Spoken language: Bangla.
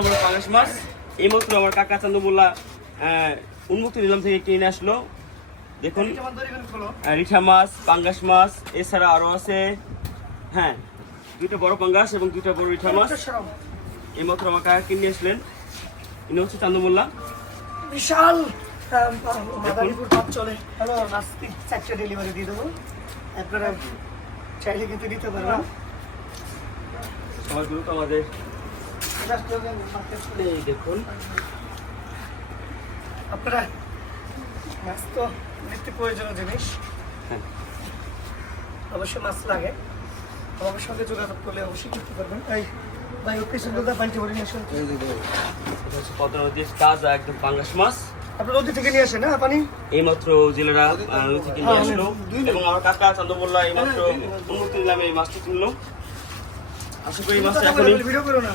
আমার পাঙাশ মাছ। এই আমার কাকা চান্দমুল্লা উন্মুক্ত নিলাম থেকে কিনে আসলো। দেখুন রিঠা মাছ পাঙ্গাস মাছ এছাড়া আরও আছে। হ্যাঁ দুইটা বড় পাঙ্গাস এবং দুইটা বড় রিঠা মাছ। এই মাত্র আমার কাকা কিনে আসলেন। ইনি হচ্ছে চান্দমুল্লা। বিশাল চলে। চারটে ডেলিভারি দিয়ে দেবো। আপনারা চাইলে কিন্তু নিতে পারবেন। সবাই আমাদের দেখুন। আপনারা মাছ তো নিত্য প্রয়োজনীয় জিনিস। হ্যাঁ। অবশ্যই মাছ লাগে। সঙ্গে যোগাযোগ করলে অবশ্যই করতে পারবেন। এই ভাই ওকে সুন্দর পানিতে ভরে নিয়ে আসুন। হচ্ছে পদ্মা নদীর তাজা একদম পাঙ্গাস মাছ। আপনার নদী থেকে নিয়ে আসেন না পানি? এইমাত্র জেলেরা নদী থেকে নিয়ে আসলো। এবং আমার কাকা চান্দমুল্লা এইমাত্র উন্মুক্ত নিলাম এই মাছটি কিনলো আশা করি এই মাছটা এখনই ভিডিও করো না।